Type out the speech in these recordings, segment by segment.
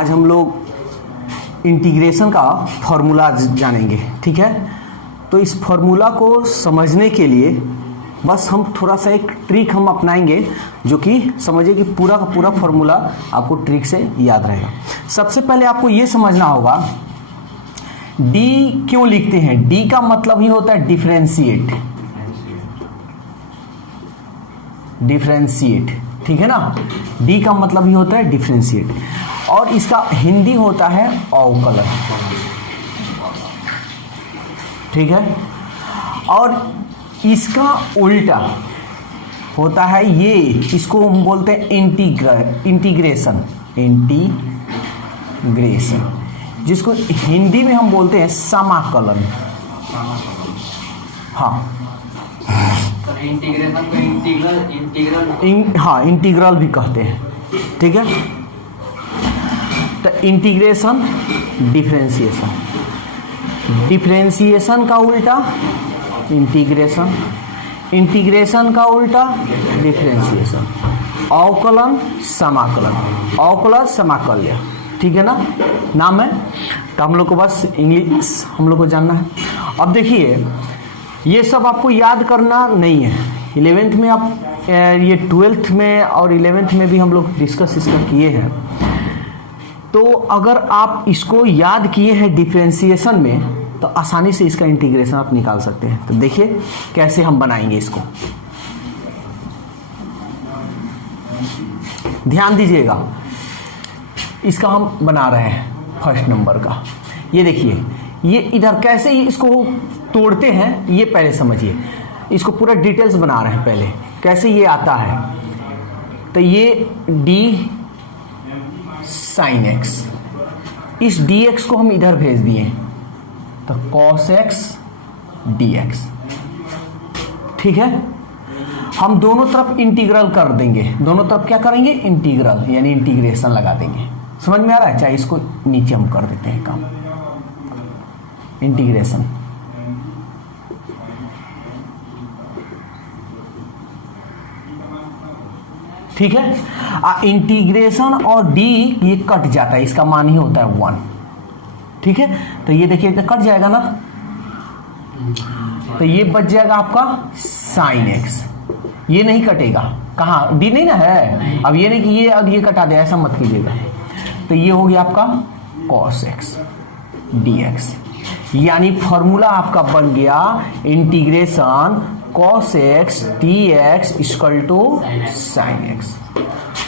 आज हम लोग इंटीग्रेशन का फॉर्मूला जानेंगे, ठीक है। तो इस फॉर्मूला को समझने के लिए बस हम थोड़ा सा एक ट्रिक हम अपनाएंगे, जो कि समझिए कि पूरा का पूरा फॉर्मूला आपको ट्रिक से याद रहेगा। सबसे पहले आपको ये समझना होगा डी क्यों लिखते हैं। डी का मतलब ही होता है डिफरेंशिएट, डिफरेंशिएट, ठीक है ना। डी का मतलब ही होता है डिफरेंशिएट, और इसका हिंदी होता है अवकलन, ठीक है। और इसका उल्टा होता है ये, इसको हम बोलते हैं इंटीग्रेशन, इंटीग्रेशन, जिसको हिंदी में हम बोलते हैं समाकलन। हाँ, इंटीग्रेशन को हाँ इंटीग्रल भी कहते हैं, ठीक है। तो इंटीग्रेशन डिफरेंशिएशन, डिफरेंशिएशन का उल्टा इंटीग्रेशन, इंटीग्रेशन का उल्टा डिफरेंशिएशन, अवकलन समाकलन, अवकलन समाकल्य, ठीक है ना, नाम है। तो हम लोग को बस इंग्लिश हम लोग को जानना है। अब देखिए ये सब आपको याद करना नहीं है। 11th में आप ये 12th में और 11th में भी हम लोग डिस्कस इसका किए हैं। तो अगर आप इसको याद किए हैं डिफरेंशिएशन में, तो आसानी से इसका इंटीग्रेशन आप निकाल सकते हैं। तो देखिए कैसे हम बनाएंगे इसको, ध्यान दीजिएगा। इसका हम बना रहे हैं फर्स्ट नंबर का। ये देखिए ये इधर कैसे इसको तोड़ते हैं ये पहले समझिए। इसको पूरा डिटेल्स बना रहे हैं पहले, कैसे ये आता है। तो ये डी साइन एक्स, इस डी एक्स को हम इधर भेज दिए, तो कॉस एक्स डी एक्स, ठीक है। हम दोनों तरफ इंटीग्रल कर देंगे, दोनों तरफ क्या करेंगे, इंटीग्रल यानी इंटीग्रेशन लगा देंगे। समझ में आ रहा है। चाहे इसको नीचे हम कर देते हैं काम, इंटीग्रेशन, ठीक है। इंटीग्रेशन और डी ये कट जाता है, इसका मान ही होता है 1, ठीक है। तो ये देखिए कट जाएगा ना, तो ये बच जाएगा आपका साइन एक्स, ये नहीं कटेगा। कहाँ, डी नहीं ना है। अब ये नहीं कि ये अब ये कटा दे, ऐसा मत कीजिएगा। तो ये हो गया आपका कॉस एक्स डी एक्स, यानी फॉर्मूला आपका बन गया integration cos x d x equal to sine x.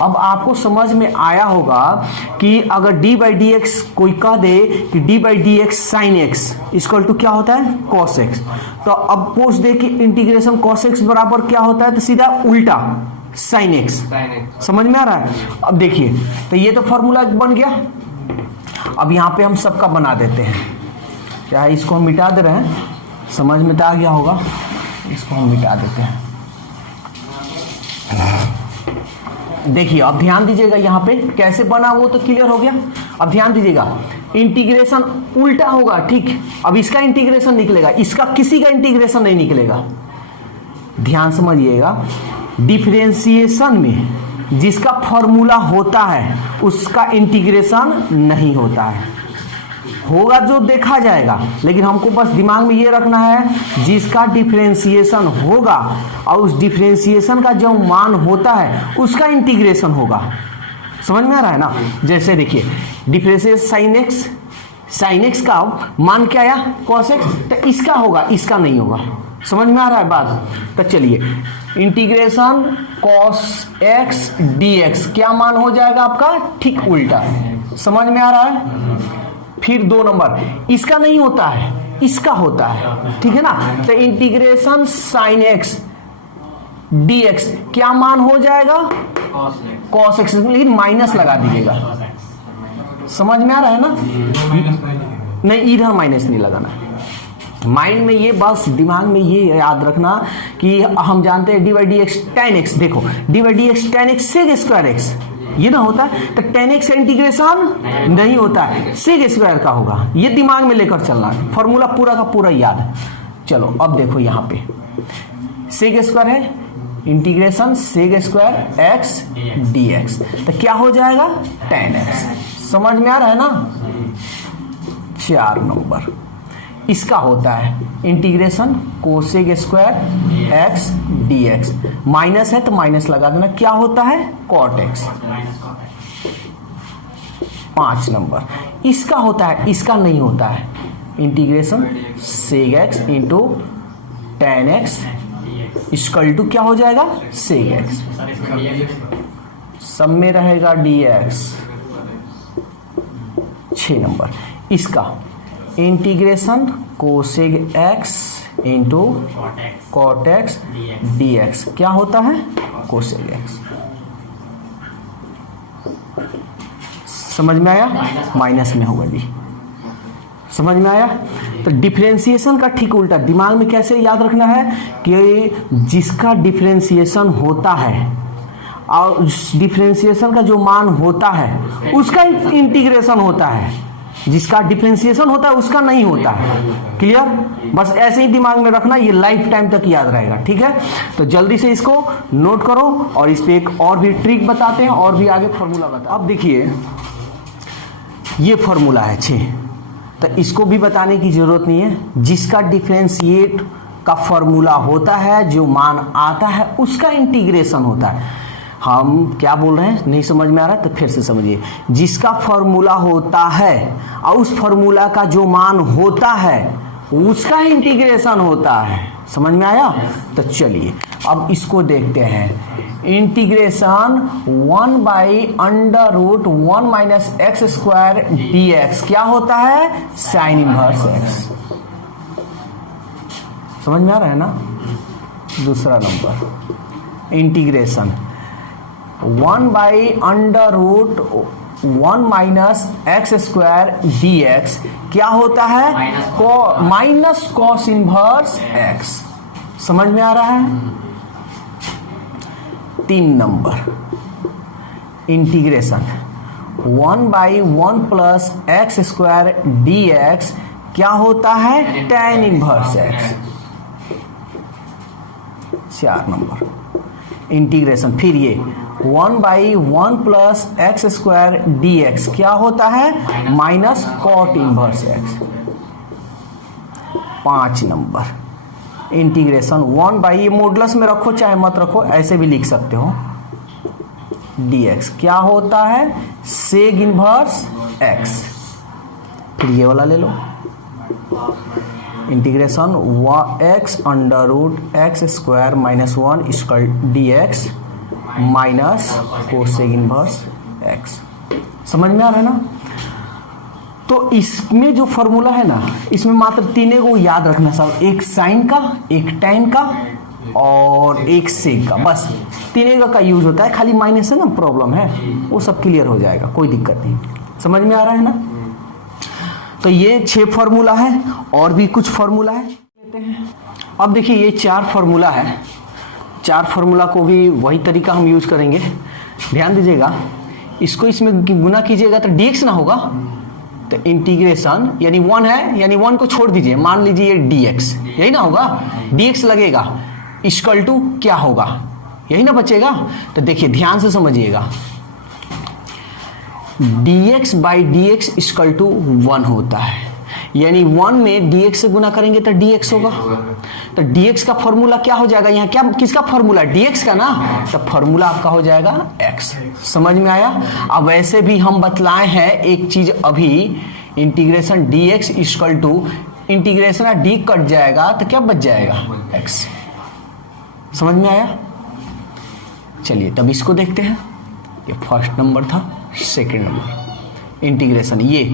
अब आपको समझ में आया होगा कि अगर d बाई डी एक्स कोई कह दे कि d by D x sine x equal to क्या होता है, कॉस एक्स, तो अब पूछ दे कि इंटीग्रेशन कॉस एक्स बराबर क्या होता है, तो सीधा उल्टा साइन एक्स। समझ में आ रहा है। अब देखिए तो ये तो फॉर्मूला बन गया। अब यहाँ पे हम सबका बना देते हैं। क्या है, इसको हम मिटा दे रहे हैं, समझ में तो आ गया होगा। इसको हम मिटा देते हैं। देखिए अब ध्यान दीजिएगा यहाँ पे कैसे बना, वो तो क्लियर हो गया। अब ध्यान दीजिएगा, इंटीग्रेशन उल्टा होगा, ठीक। अब इसका इंटीग्रेशन निकलेगा, इसका किसी का इंटीग्रेशन नहीं निकलेगा। ध्यान समझिएगा, डिफरेंशिएशन में जिसका फॉर्मूला होता है उसका इंटीग्रेशन नहीं होता है, होगा जो देखा जाएगा। लेकिन हमको बस दिमाग में ये रखना है जिसका डिफरेंशिएशन होगा और उस डिफरेंशिएशन का जो मान होता है उसका इंटीग्रेशन होगा। समझ में आ रहा है ना। जैसे देखिए डिफरेंशिएशन साइन एक्स का मान क्या आया, कॉस एक्स, तो इसका होगा, इसका नहीं होगा। समझ में आ रहा है बात। तो चलिए integration cos x d x क्या मान हो जाएगा आपका, ठीक उल्टा। समझ में आ रहा है। फिर 2 नंबर, इसका नहीं होता है, इसका होता है, ठीक है ना। तो integration sine x d x क्या मान हो जाएगा, कॉस एक्स, लेकिन माइनस लगा दीजिएगा। समझ में आ रहा है ना। नहीं, इधर माइनस नहीं लगाना है। माइंड में ये बस दिमाग में ये याद रखना कि हम जानते हैं D by D X tan X. देखो D by D X tan X sec square X, ये ना होता है, तो टेन एक्स इंटीग्रेशन नहीं होता है, सेक स्क्वायर का होगा। ये दिमाग में लेकर चलना है, फॉर्मूला पूरा का पूरा याद है। चलो अब देखो यहाँ पे सेक स्क्वायर है, integration sec square x d x, तो क्या हो जाएगा टेन एक्स समझ में आ रहा है ना। 4 नंबर इसका होता है integration cosec square x d X, minus है तो माइनस लगा देना, क्या होता है कॉट एक्स। 5 नंबर इसका होता है, इसका नहीं होता है, integration sec x into tan x equal to क्या हो जाएगा सेक एक्स, सब में रहेगा डी एक्स। 6 नंबर इसका integration cosec x into cot x d x, क्या होता है कोसेक एक्स। समझ में आया, माइनस में होगा जी, समझ में आया। तो डिफरेंशिएशन का ठीक उल्टा, दिमाग में कैसे याद रखना है कि जिसका डिफरेंशिएशन होता है और उस डिफरेंशिएशन का जो मान होता है उसका इंटीग्रेशन होता है, जिसका डिफरेंशिएशन होता है उसका नहीं होता है। क्लियर, बस ऐसे ही दिमाग में रखना, ये लाइफ टाइम तक याद रहेगा। ठीक है, तो जल्दी से इसको नोट करो और इस पे एक और भी ट्रिक बताते हैं और भी आगे फॉर्मूला बताते हैं। अब देखिए ये फॉर्मूला है 6, तो इसको भी बताने की जरूरत नहीं है, जिसका डिफरेंशिएट का फॉर्मूला होता है जो मान आता है उसका इंटीग्रेशन होता है। हम क्या बोल रहे हैं, नहीं समझ में आ रहा है तो फिर से समझिए, जिसका फॉर्मूला होता है और उस फॉर्मूला का जो मान होता है उसका इंटीग्रेशन होता है। समझ में आया। तो चलिए अब इसको देखते हैं, integration 1/√1 minus x square d x क्या होता है साइन इनवर्स एक्स। समझ में आ रहा है ना। दूसरा number integration 1/√1 minus x square d x क्या होता है माइनस कॉस इनवर्स एक्स। समझ में आ रहा है। 3 number integration 1/1 plus x square d x क्या होता है tan inverse x. 4 number integration फिर ये 1/1 plus x square d x क्या होता है minus cot inverse x. 5 number integration 1/ ये मॉडुलस में रखो चाहे मत रखो, ऐसे भी लिख सकते हो, डी एक्स क्या होता है सेग इनवर्स एक्स। फिर ये वाला ले लो, integration x √x square minus 1 equal D X minus cosec inverse X. समझ में आ रहा है ना। तो इसमें जो फॉर्मूला है ना, इसमें मात्र 3 को याद रखना सब, एक साइन का, एक टैन का और एक सेक का, बस 3 का यूज होता है। खाली माइनस है ना प्रॉब्लम है, वो सब क्लियर हो जाएगा, कोई दिक्कत नहीं। समझ में आ रहा है ना। तो ये 6 फॉर्मूला है और भी कुछ फॉर्मूला है लेते हैं। अब देखिए ये 4 फॉर्मूला है, 4 फॉर्मूला को भी वही तरीका हम यूज करेंगे। ध्यान दीजिएगा, इसको इसमें गुना कीजिएगा तो dx ना होगा, तो इंटीग्रेशन यानी 1 है, यानी 1 को छोड़ दीजिए, मान लीजिए ये dx, यही ना होगा, dx लगेगा इक्वल टू क्या होगा, यही ना बचेगा। तो देखिए ध्यान से समझिएगा, dx by dx equal to 1 होता है, यानी 1 में dx से गुना करेंगे तो dx होगा। तो dx का फॉर्मूला क्या हो जाएगा, यहाँ क्या किसका फॉर्मूला, dx का ना, तो फॉर्मूला आपका हो जाएगा x। समझ में आया। अब वैसे भी हम बतलाए हैं एक चीज अभी, integration dx equal to integration d cut जाएगा तो क्या बच जाएगा x। समझ में आया। चलिए तब इसको देखते हैं, ये फर्स्ट नंबर था। सेकेंड नंबर इंटीग्रेशन ये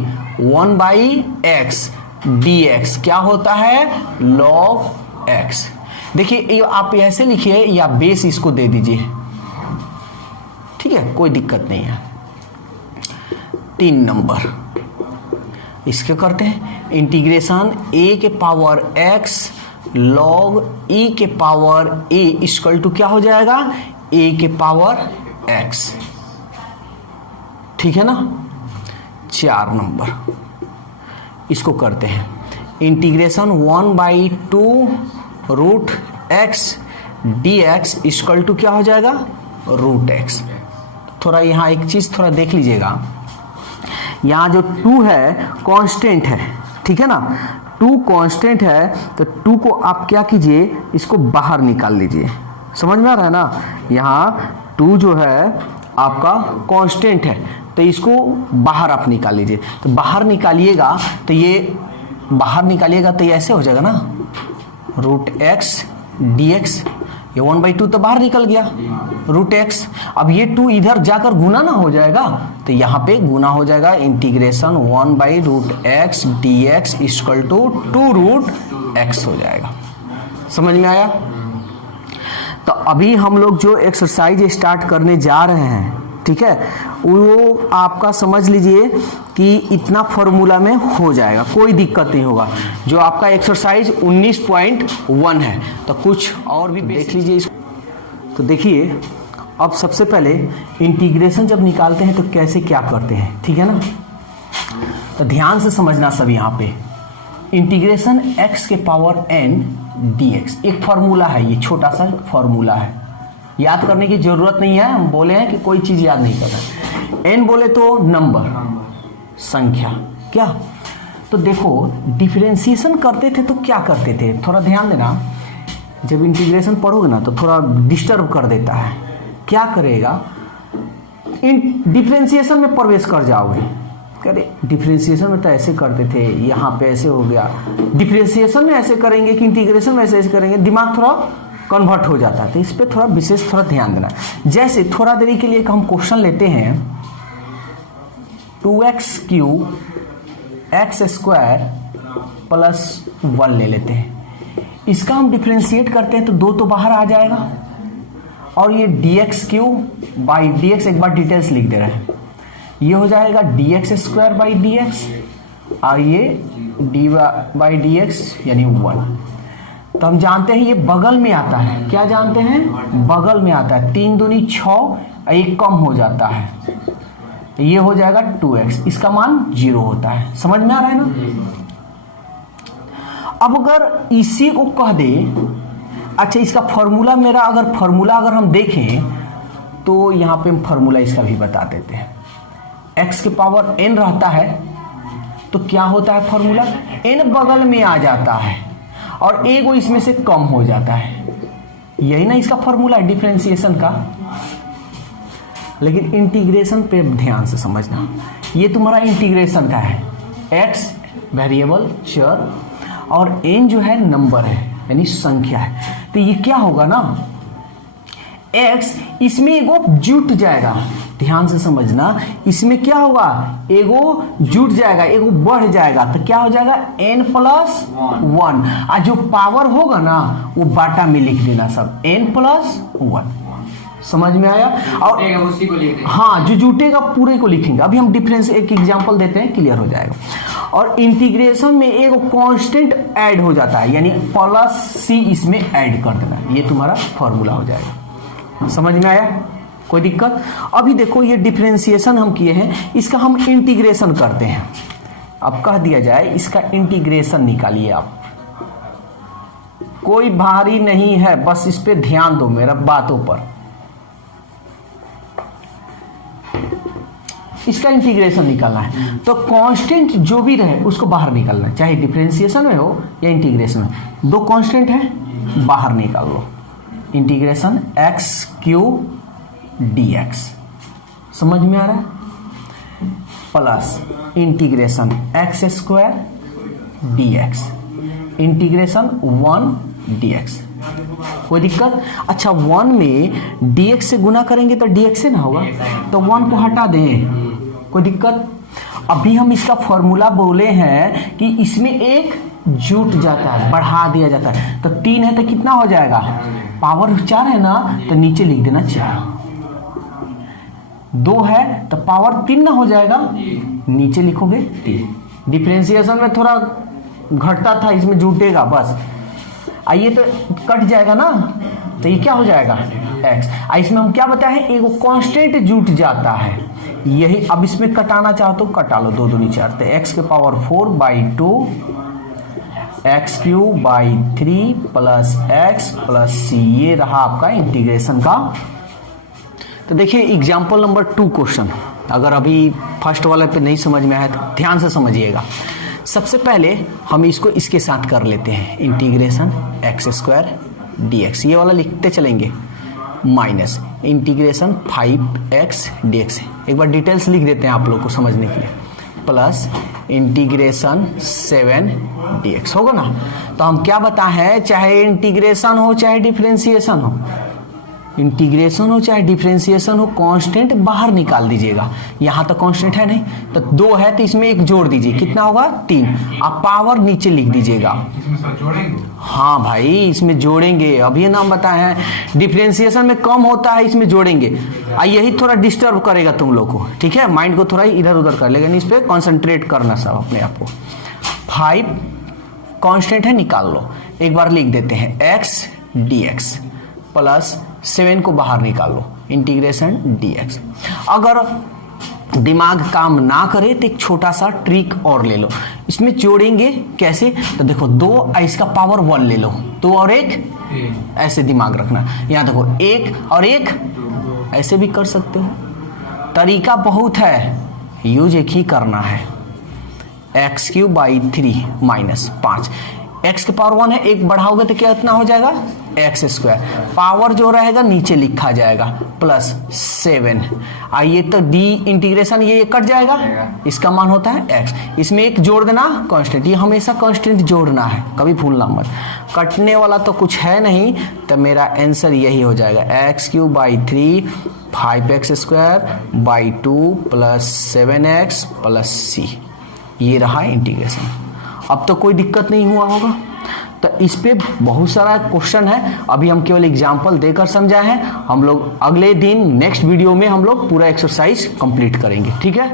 1/x dx क्या होता है log x। देखिए आप ऐसे लिखिए या बेस इसको दे दीजिए, ठीक है, कोई दिक्कत नहीं है। 3 नंबर इसके करते हैं, इंटीग्रेशन a के पावर x log e के पावर a इक्वल टू क्या हो जाएगा a के पावर x। ठीक है ना। 4 नंबर इसको करते हैं, integration 1/2√x dx equal to क्या हो जाएगा √x। थोड़ा यहाँ एक चीज थोड़ा देख लीजिएगा, यहाँ जो 2 है कांस्टेंट है, ठीक है ना, 2 कांस्टेंट है, तो 2 को आप क्या कीजिए, इसको बाहर निकाल लीजिए। समझ में आ रहा है ना, यहाँ 2 जो है आपका कांस्टेंट है, तो इसको बाहर आप निकाल लीजिए। तो बाहर निकालिएगा तो ये ऐसे हो जाएगा ना, √x dx, ये 1/2 तो बाहर निकल गया, √x। अब ये 2 इधर जाकर गुना ना हो जाएगा, तो यहाँ पे गुना हो जाएगा, इंटीग्रेशन 1/√x dx = 2√x हो जाएगा। समझ में आया? तो अभी हम लोग जो एक्सरसाइज स्टार्ट करने जा रहे हैं, ठीक है, वो आपका समझ लीजिए कि इतना फॉर्मूला में हो जाएगा, कोई दिक्कत नहीं होगा। जो आपका एक्सरसाइज 19.1 है, तो कुछ और भी देख लीजिए इसको। तो देखिए, अब सबसे पहले इंटीग्रेशन जब निकालते हैं तो कैसे क्या करते हैं, ठीक है ना। तो ध्यान से समझना सब। यहाँ पे इंटीग्रेशन x⁴n dx एक फॉर्मूला है, ये छोटा सा फॉर्मूला है, याद करने की जरूरत नहीं है। हम बोले हैं कि कोई चीज याद नहीं करना। n बोले तो नंबर, संख्या, क्या। तो देखो, डिफरेंशिएशन करते थे तो क्या करते थे, थोड़ा ध्यान देना। जब इंटीग्रेशन पढ़ोगे ना तो थोड़ा डिस्टर्ब कर देता है। क्या करेगा, इन डिफरेंशिएशन में प्रवेश कर जाओगे, अरे डिफरेंशिएशन में तो ऐसे करते थे, यहाँ पे ऐसे हो गया, डिफरेंशिएशन में ऐसे करेंगे कि इंटीग्रेशन में ऐसे करेंगे, दिमाग थोड़ा कन्वर्ट हो जाता है। तो इस पे थोड़ा विशेष थोड़ा ध्यान देना। जैसे थोड़ा देरी के लिए हम क्वेश्चन लेते हैं, 2x³ x² + 1 ले लेते हैं। इसका हम डिफरेंशिएट करते हैं तो 2 तो बाहर आ जाएगा, और ये dx³ एक बार डिटेल्स लिख दे रहे हैं, ये हो जाएगा dx² और ये d/dx यानी 1। तो हम जानते हैं ये बगल में आता है, क्या जानते हैं, बगल में आता है। 3 दूनी 6, एक कम हो जाता है, ये हो जाएगा 2x, इसका मान 0 होता है। समझ में आ रहा है ना। अब अगर इसी को कह दे, अच्छा इसका फॉर्मूला मेरा अगर हम देखें तो यहाँ पे हम फॉर्मूला इसका भी बता देते हैं। x⁴n रहता है तो क्या होता है फॉर्मूला, n बगल में आ जाता है और एगो इसमें से कम हो जाता है। यही ना इसका फॉर्मूला है डिफरेंशिएशन का। लेकिन इंटीग्रेशन पे ध्यान से समझना, ये तुम्हारा इंटीग्रेशन का है। x वेरिएबल चर और n जो है नंबर है, यानी संख्या है। तो ये क्या होगा ना, x इसमें एगो जुट जाएगा, ध्यान से समझना, इसमें क्या होगा, एगो जुट जाएगा, एगो बढ़ जाएगा, तो क्या हो जाएगा n+1। और जो पावर होगा ना वो बाटा में लिख देना सब, n+1। समझ में आया। और उसी को लिख देंगे, हाँ जो जुटेगा पूरे को लिखेंगे। अभी हम डिफरेंस एक एग्जांपल देते हैं, क्लियर हो जाएगा। और इंटीग्रेशन में एक कांस्टेंट ऐड हो जाता है, यानी +c इसमें ऐड कर देना, ये तुम्हारा फॉर्मूला हो जाएगा। समझ में आया, कोई दिक्कत। अभी देखो ये डिफरेंशिएशन हम किए हैं, इसका हम इंटीग्रेशन करते हैं। अब कह दिया जाए इसका इंटीग्रेशन निकालिए आप, कोई भारी नहीं है, बस इस पे ध्यान दो मेरा बातों पर। इसका इंटीग्रेशन निकालना है तो कांस्टेंट जो भी रहे उसको बाहर निकालना है, चाहे डिफरेंशिएशन में हो या इंटीग्रेशन में। 2 कांस्टेंट है, बाहर निकाल लो। इंटीग्रेशन x³ dx, समझ में आ रहा है, plus integration x² dx, integration 1 dx। कोई दिक्कत। अच्छा 1 में dx से गुना करेंगे तो dx से ना होगा, तो 1 को हटा दें, कोई दिक्कत। अभी हम इसका फॉर्मूला बोले हैं कि इसमें एक जुट जाता है, बढ़ा दिया जाता है। तो 3 है तो कितना हो जाएगा, पावर 4 है ना, तो नीचे लिख देना 4। 2 है तो पावर 3 ना हो जाएगा, नीचे लिखोगे 3। डिफरेंशिएशन में थोड़ा घटता था, इसमें जुटेगा बस। आइए तो कट जाएगा ना, तो ये क्या हो जाएगा x। इसमें हम क्या बताए हैं, एगो कांस्टेंट जुट जाता है, यही। अब इसमें कटाना चाहो तो कटा लो, 2 दूनी 4, तो x⁴/2 x³/3 + x + c, ये रहा आपका इंटीग्रेशन का। तो देखिए एग्जाम्पल नंबर 2 क्वेश्चन, अगर अभी फर्स्ट वाले पे नहीं समझ में आया तो ध्यान से समझिएगा। सबसे पहले हम इसको इसके साथ कर लेते हैं, integration x square d x, ये वाला लिखते चलेंगे, माइनस इंटीग्रेशन 5x dx। एक बार डिटेल्स लिख देते हैं आप लोग को समझने के लिए, प्लस इंटीग्रेशन 7 dx होगा ना। तो हम क्या बताए हैं, चाहे इंटीग्रेशन हो चाहे डिफरेंशिएशन हो, इंटीग्रेशन हो चाहे डिफरेंशिएशन हो, कांस्टेंट बाहर निकाल दीजिएगा। यहां तक कांस्टेंट है नहीं, तो 2 है तो इसमें 1 जोड़ दीजिए, कितना होगा 3। आप पावर नीचे लिख दीजिएगा। हाँ भाई, इसमें जोड़ेंगे, अभी नाम बताए हैं, डिफरेंशिएशन में कम होता है, इसमें जोड़ेंगे। यही थोड़ा डिस्टर्ब करेगा तुम लोग को, ठीक है, माइंड को थोड़ा इधर उधर कर लेगा, इस पर कॉन्सेंट्रेट करना सब अपने आप को। 5 कांस्टेंट है, निकाल लो। एक बार लिख देते हैं एक्स डी एक्स प्लस 7 को बाहर निकाल लो, इंटीग्रेशन dx। अगर दिमाग काम ना करे तो एक छोटा सा ट्रिक और ले लो, इसमें जोड़ेंगे कैसे, तो देखो 2 इसका पावर 1 ले लो, 2 और 1 ऐसे दिमाग रखना। यहां देखो 1 और 1 ऐसे भी कर सकते हो, तरीका बहुत है, यूज एक ही करना है। x³/3 माइनस 5, x के पावर 1 है, 1 बढ़ाओगे तो क्या इतना हो जाएगा एक्स स्क्वायर, पावर जो रहेगा नीचे लिखा जाएगा, प्लस 7। आइए तो डी इंटीग्रेशन ये कट जाएगा, इसका मान होता है x, इसमें 1 जोड़ देना कांस्टेंट, ये हमेशा कांस्टेंट जोड़ना है, कभी भूलना मत। कटने वाला तो कुछ है नहीं, तो मेरा आंसर यही हो जाएगा, x³/3 5x²/2 plus 7x plus c। ये रहा इंटीग्रेशन। अब तो कोई दिक्कत नहीं हुआ होगा। तो इस पे बहुत सारा क्वेश्चन है, अभी हम केवल एग्जाम्पल देकर समझा है। हम लोग अगले दिन नेक्स्ट वीडियो में हम लोग पूरा एक्सरसाइज कंप्लीट करेंगे, ठीक है।